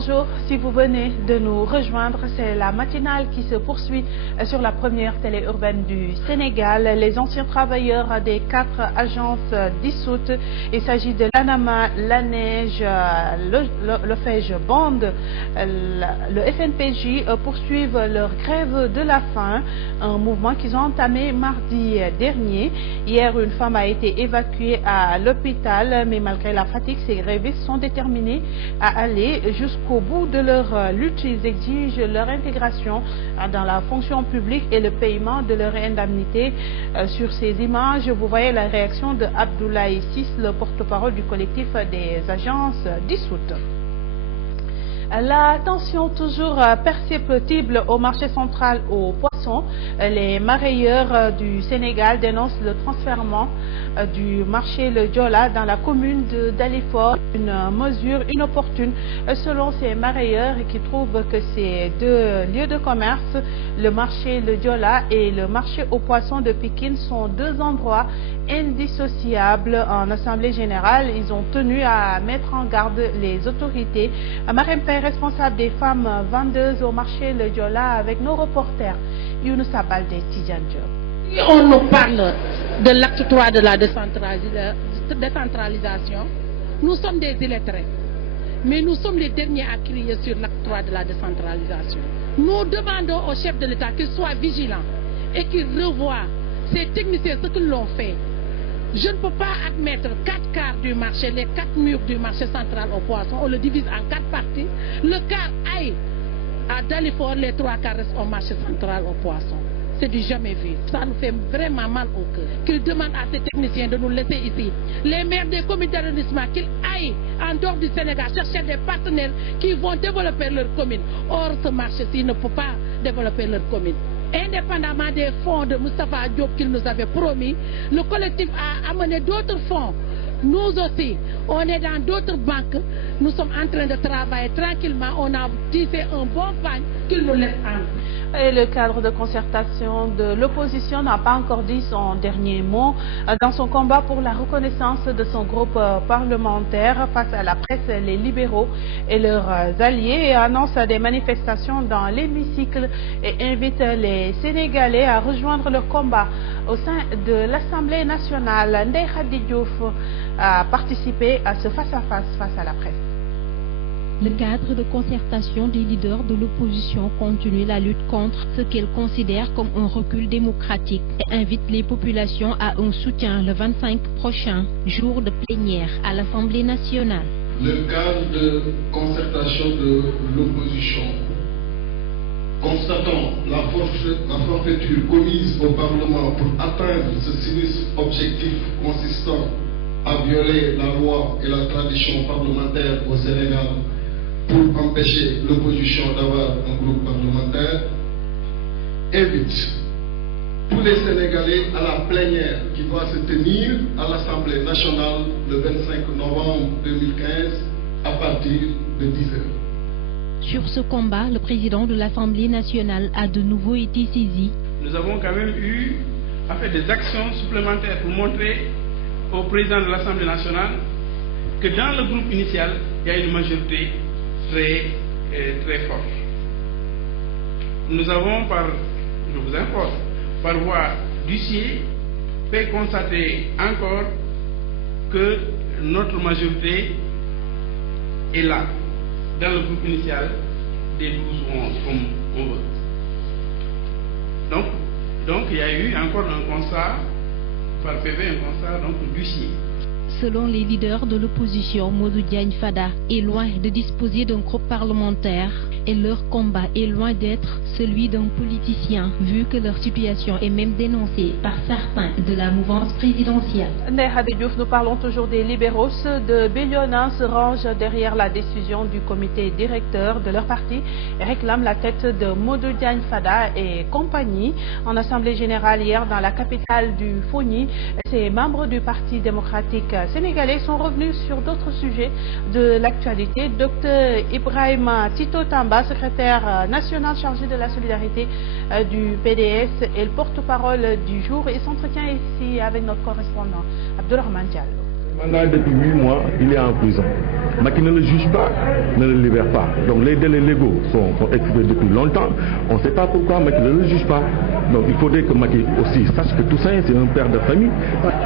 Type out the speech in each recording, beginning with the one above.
Bonjour, si vous venez de nous rejoindre, c'est la matinale qui se poursuit sur la première télé urbaine du Sénégal. Les anciens travailleurs des 4 agences dissoutes, il s'agit de l'ANAMA, l'ANEJ, le FEJ-Bond, le FNPJ poursuivent leur grève de la faim, un mouvement qu'ils ont entamé mardi dernier. Hier, une femme a été évacuée à l'hôpital, mais malgré la fatigue, ces grévistes sont déterminés à aller jusqu'au bout de leur lutte. Ils exigent leur intégration dans la fonction publique et le paiement de leur indemnité. Sur ces images, vous voyez la réaction de Abdoulaye Ciss, le porte-parole du collectif des agences dissoutes. La tension toujours perceptible au marché central aux poissons. Les marailleurs du Sénégal dénoncent le transfèrement du marché Le Diola dans la commune de Dalifort, une mesure inopportune selon ces marailleurs qui trouvent que ces deux lieux de commerce, le marché Le Diola et le marché aux poissons de Pékin, sont deux endroits indissociables. En assemblée générale, ils ont tenu à mettre en garde les autorités. Marème Pay, responsable des femmes vendeuses au marché Le Diola, avec nos reporters Younous Balde et Tidjane Diop. On nous parle de l'acte 3 de la décentralisation. Nous sommes des illettrés, mais nous sommes les derniers à crier sur l'acte 3 de la décentralisation. Nous demandons au chef de l'État qu'il soit vigilant et qu'il revoie ces techniciens ce qu'ils l'ont fait. Je ne peux pas admettre 4 quarts du marché, les 4 murs du marché central aux poissons. On le divise en 4 parties. Le quart aille à Dalifort, les 3 quarts restent au marché central aux poissons. C'est du jamais vu. Ça nous fait vraiment mal au cœur. Qu'ils demandent à ces techniciens de nous laisser ici. Les maires des comités d'arrondissement, qu'ils aillent en dehors du Sénégal chercher des partenaires qui vont développer leur commune. Or, ce marché-ci ne peut pas développer leur commune. Indépendamment des fonds de Moustapha Diop qu'il nous avait promis, le collectif a amené d'autres fonds. Nous aussi, on est dans d'autres banques. Nous sommes en train de travailler tranquillement. On a tissé un bon pagne qu'il nous laisse en. Et le cadre de concertation de l'opposition n'a pas encore dit son dernier mot dans son combat pour la reconnaissance de son groupe parlementaire face à la presse. Les libéraux et leurs alliés annoncent des manifestations dans l'hémicycle et invitent les Sénégalais à rejoindre leur combat au sein de l'Assemblée nationale. Ndeye Khady Diouf a participé à ce face-à-face face à la presse. Le cadre de concertation des leaders de l'opposition continue la lutte contre ce qu'elle considère comme un recul démocratique et invite les populations à un soutien le 25 prochain, jour de plénière à l'Assemblée nationale. Le cadre de concertation de l'opposition, constatant la forfaiture commise au Parlement pour atteindre ce sinistre objectif consistant à violer la loi et la tradition parlementaire au Sénégal pour empêcher l'opposition d'avoir un groupe parlementaire, invite tous les Sénégalais à la plénière qui doit se tenir à l'Assemblée nationale le 25 novembre 2015 à partir de 10h. Sur ce combat, le président de l'Assemblée nationale a de nouveau été saisi. Nous avons quand même eu à faire des actions supplémentaires pour montrer au président de l'Assemblée nationale que dans le groupe initial, il y a une majorité très forte. Nous avons, je vous informe, par voie d'huissier, fait constater encore que notre majorité est là, dans le groupe initial des 12 ou 11, comme on veut. Donc il y a eu encore un constat, par PV, un constat d'huissier. Selon les leaders de l'opposition, Modou Diagne Fada est loin de disposer d'un groupe parlementaire et leur combat est loin d'être celui d'un politicien, vu que leur situation est même dénoncée par certains de la mouvance présidentielle. Ndeye Khady Diouf, nous parlons toujours des libéraux. Ceux de Bignona se rangent derrière la décision du comité directeur de leur parti et réclament la tête de Modou Diagne Fada et compagnie. En assemblée générale hier dans la capitale du Fogny, ces membres du Parti démocratique sénégalais sont revenus sur d'autres sujets de l'actualité. Dr Ibrahima Tito Tamba, secrétaire national chargé de la solidarité du PDS, et le porte-parole du jour. Il s'entretient ici avec notre correspondant Abdourahmane Diallo. Manga, depuis 8 mois, il est en prison. Macky ne le juge pas, ne le libère pas. Donc les délais légaux sont expirés depuis longtemps. On ne sait pas pourquoi Macky ne le juge pas. Donc il faudrait que Macky aussi sache que Toussaint, c'est un père de famille.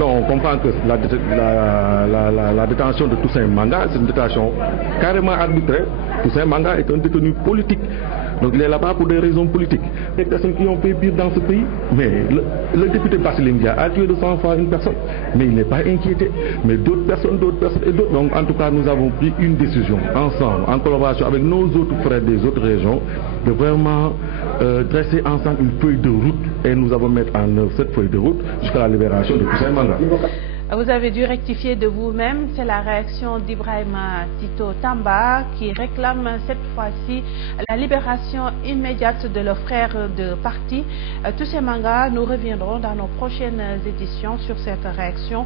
Donc on comprend que la détention de Toussaint Manga, c'est une détention carrément arbitraire. Toussaint Manga est un détenu politique. Donc il est là-bas pour des raisons politiques. Les personnes qui ont fait pire dans ce pays, mais le député Barthélémy Dias a tué de sang fois une personne, mais il n'est pas inquiété. Mais d'autres personnes et d'autres. Donc en tout cas, nous avons pris une décision ensemble, en collaboration avec nos autres frères des autres régions, de vraiment dresser ensemble une feuille de route, et nous allons mettre en œuvre cette feuille de route jusqu'à la libération de Toussaint Manga. Vous avez dû rectifier de vous-même, c'est la réaction d'Ibrahima Tito Tamba qui réclame cette fois-ci la libération immédiate de leur frère de parti, Toussaint Manga. Nous reviendrons dans nos prochaines éditions sur cette réaction,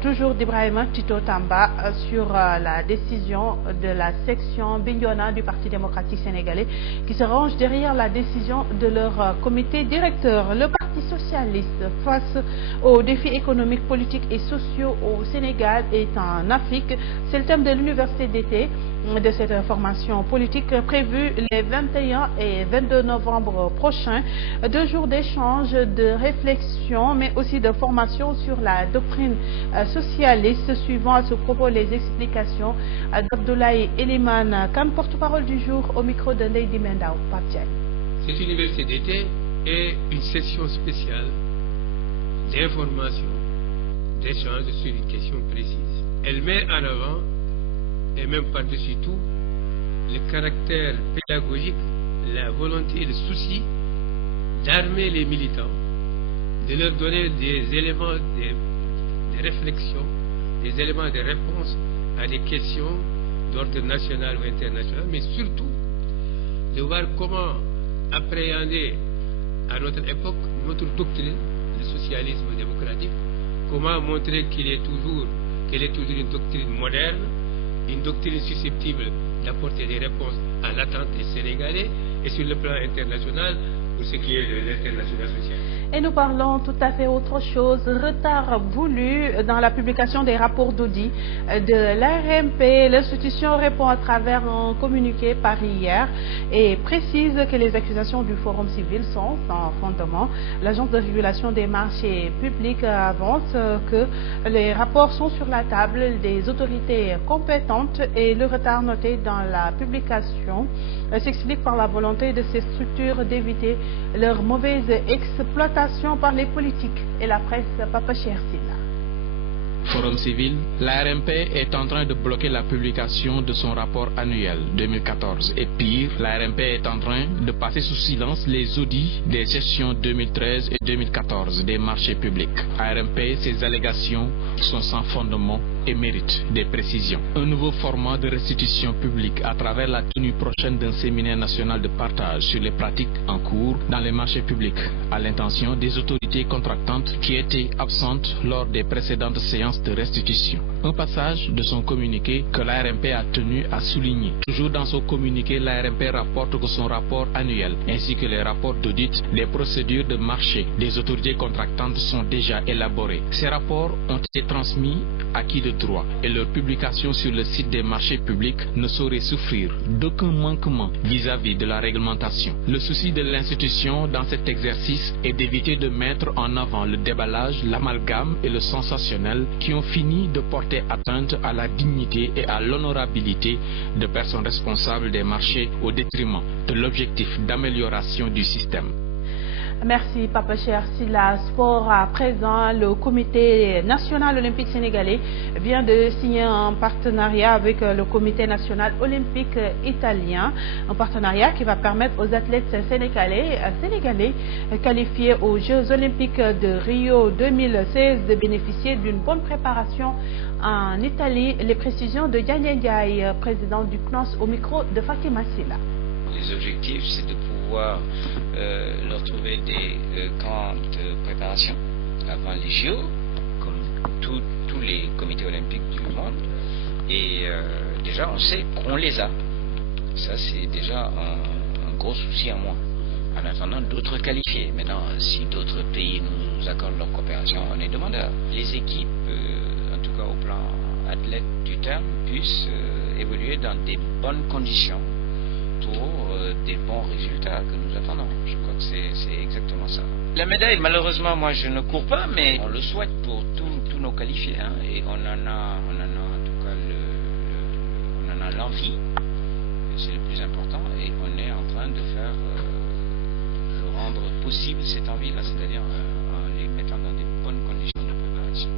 toujours d'Ibrahima Tito Tamba, sur la décision de la section Bignona du Parti démocratique sénégalais qui se range derrière la décision de leur comité directeur. Le Parti socialiste, face aux défis économiques, politiques et sociaux au Sénégal et en Afrique, c'est le thème de l'université d'été de cette formation politique prévue les 21 et 22 novembre prochains. 2 jours d'échange, de réflexion, mais aussi de formation sur la doctrine socialiste. Suivant à ce propos les explications d'Abdoulaye Eliman Kane, porte-parole du jour, au micro de Lady Mendao Papdiaye. Cette université d'été est une session spéciale d'information, d'échange sur une question précise. Elle met en avant, et même par-dessus tout, le caractère pédagogique, la volonté et le souci d'armer les militants, de leur donner des éléments de réflexion, des éléments de réponse à des questions d'ordre national ou international, mais surtout de voir comment appréhender à notre époque notre doctrine, le socialisme démocratique, comment montrer qu'elle est toujours une doctrine moderne, une doctrine susceptible d'apporter des réponses à l'attente des Sénégalais et sur le plan international pour ce qui est de l'international social. Et nous parlons tout à fait autre chose. Retard voulu dans la publication des rapports d'audit de l'ARMP. L'institution répond à travers un communiqué paru hier et précise que les accusations du Forum civil sont sans fondement. L'Agence de régulation des marchés publics avance que les rapports sont sur la table des autorités compétentes et le retard noté dans la publication s'explique par la volonté de ces structures d'éviter leur mauvaise exploitation par les politiques et la presse. Papa Cheikh Sylla. Forum civil, l'ARMP est en train de bloquer la publication de son rapport annuel 2014. Et pire, l'ARMP est en train de passer sous silence les audits des sessions 2013 et 2014 des marchés publics. ARMP, ces allégations sont sans fondement et méritent des précisions. Un nouveau format de restitution publique à travers la tenue prochaine d'un séminaire national de partage sur les pratiques en cours dans les marchés publics à l'intention des autorités contractantes qui étaient absentes lors des précédentes séances de restitution. Un passage de son communiqué que l'ARMP a tenu à souligner. Toujours dans son communiqué, l'ARMP rapporte que son rapport annuel ainsi que les rapports d'audit des procédures de marché des autorités contractantes sont déjà élaborés. Ces rapports ont été transmis à qui de droit et leur publication sur le site des marchés publics ne saurait souffrir d'aucun manquement vis-à-vis de la réglementation. Le souci de l'institution dans cet exercice est d'éviter de mettre en avant le déballage, l'amalgame et le sensationnel qui ont fini de porter atteinte à la dignité et à l'honorabilité de personnes responsables des marchés au détriment de l'objectif d'amélioration du système. Merci Papa Cheikh Sylla. Sport à présent, le comité national olympique sénégalais vient de signer un partenariat avec le comité national olympique italien. Un partenariat qui va permettre aux athlètes sénégalais qualifiés aux Jeux olympiques de Rio 2016 de bénéficier d'une bonne préparation en Italie. Les précisions de Diagne Ndiaye, président du CNOS, au micro de Fatima Sylla. Les objectifs, c'est de pouvoir leur trouver des camps de préparation avant les JO, comme tous les comités olympiques du monde. Et déjà, on sait qu'on les a. Ça, c'est déjà un gros souci en moins. En attendant d'autres qualifiés. Maintenant, si d'autres pays nous accordent leur coopération, on est demandeur. Les équipes, en tout cas au plan terme puisse évoluer dans des bonnes conditions pour des bons résultats que nous attendons. Je crois que c'est exactement ça. La médaille, malheureusement, moi je ne cours pas, mais on le souhaite pour tous nos qualifiés, hein, et on en a en tout cas on en a l'envie, c'est le plus important, et on est en train de faire rendre possible cette envie-là, c'est-à-dire en les mettant dans des bonnes conditions de préparation.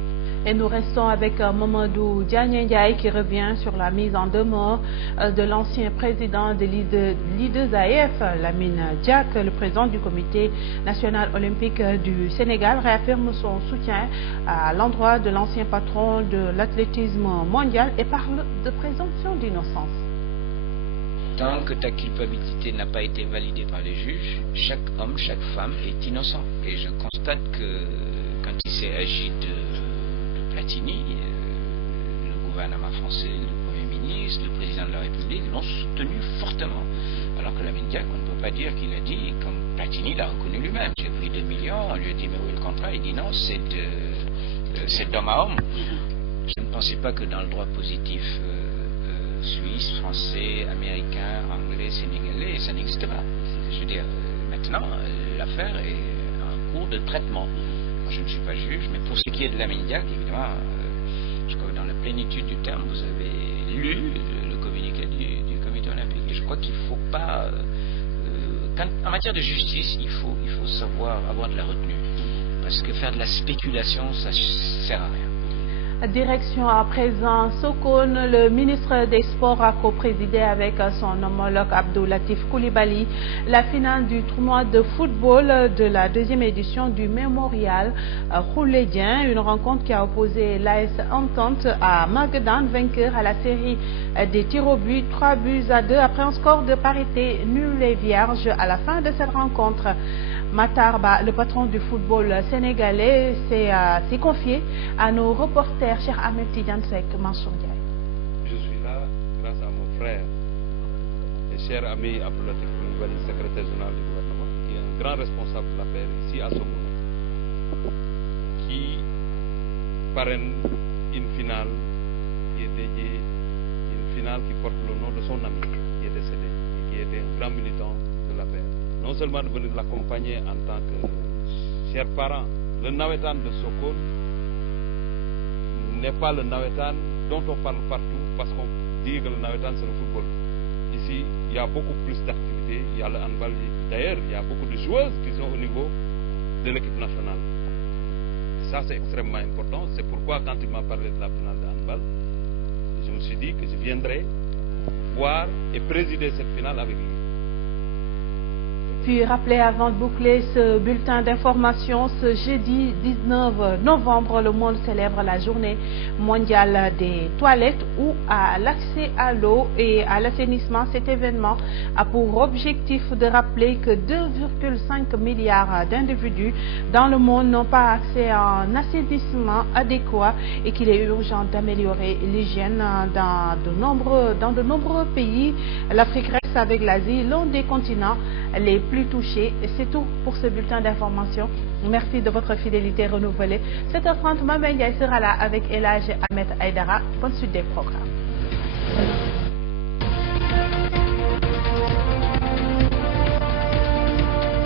Et nous restons avec Mamadou Diagne Ndiaye qui revient sur la mise en demeure de l'ancien président de l'IAAF, Lamine Diack. Le président du comité national olympique du Sénégal réaffirme son soutien à l'endroit de l'ancien patron de l'athlétisme mondial et parle de présomption d'innocence. Tant que ta culpabilité n'a pas été validée par les juges, chaque homme, chaque femme est innocent. Et je constate que quand il s'est agi de Platini, le gouvernement français, le Premier ministre, le président de la République l'ont soutenu fortement. Alors que Lamine Diack, on ne peut pas dire qu'il a dit, comme Platini l'a reconnu lui-même, j'ai pris 2 millions, on lui a dit mais où est le contrat? Il dit non, c'est d'homme à homme. Je ne pensais pas que dans le droit positif suisse, français, américain, anglais, sénégalais, ça n'existe pas. Je veux dire, maintenant, l'affaire est en cours de traitement. Moi, je ne suis pas juge, mais pour ce qui est de Lamine Diack, évidemment, je crois que dans la plénitude du terme, vous avez lu le communiqué du comité olympique. Et je crois qu'il ne faut pas... en matière de justice, il faut savoir avoir de la retenue. Parce que faire de la spéculation, ça ne sert à rien. Direction à présent Sokone, le ministre des Sports a co-présidé avec son homologue Abdou Latif Coulibaly la finale du tournoi de football de la 2e édition du Mémorial Roulédien, une rencontre qui a opposé l'AS Entente à Magadan, vainqueur à la série des tirs au but, 3-2 après un score de parité nul et vierge à la fin de cette rencontre. Matarba, le patron du football sénégalais, s'est confié à nos reporters, cher Ahmed Tidiane Seck, Mansour Ndiaye. Je suis là grâce à mon frère et cher ami Abdou Latif Coulibaly, secrétaire général du gouvernement, qui est un grand responsable de l'affaire ici à Somono, qui parraine une finale qui est dédiée, une finale qui porte le nom de son ami qui est décédé et qui était un grand militant de l'affaire. Non seulement de venir l'accompagner en tant que cher parent, le Nawetan de Sokone n'est pas le Nawetan dont on parle partout parce qu'on dit que le Nawetan c'est le football. Ici, il y a beaucoup plus d'activités, il y a le handball. D'ailleurs, il y a beaucoup de joueuses qui sont au niveau de l'équipe nationale. Et ça, c'est extrêmement important. C'est pourquoi, quand il m'a parlé de la finale de handball, je me suis dit que je viendrai voir et présider cette finale avec lui. Puis rappeler avant de boucler ce bulletin d'information, ce jeudi 19 novembre, le monde célèbre la journée mondiale des toilettes ou à l'accès à l'eau et à l'assainissement. Cet événement a pour objectif de rappeler que 2,5 milliards d'individus dans le monde n'ont pas accès à un assainissement adéquat et qu'il est urgent d'améliorer l'hygiène dans de nombreux pays. L'Afrique reste avec l'Asie l'un des continents les plus touchés. C'est tout pour ce bulletin d'information. Merci de votre fidélité renouvelée. 7h30, Mame Ndiaye sera là avec El Hadj Ahmed Aïdara. Bonne suite des programmes.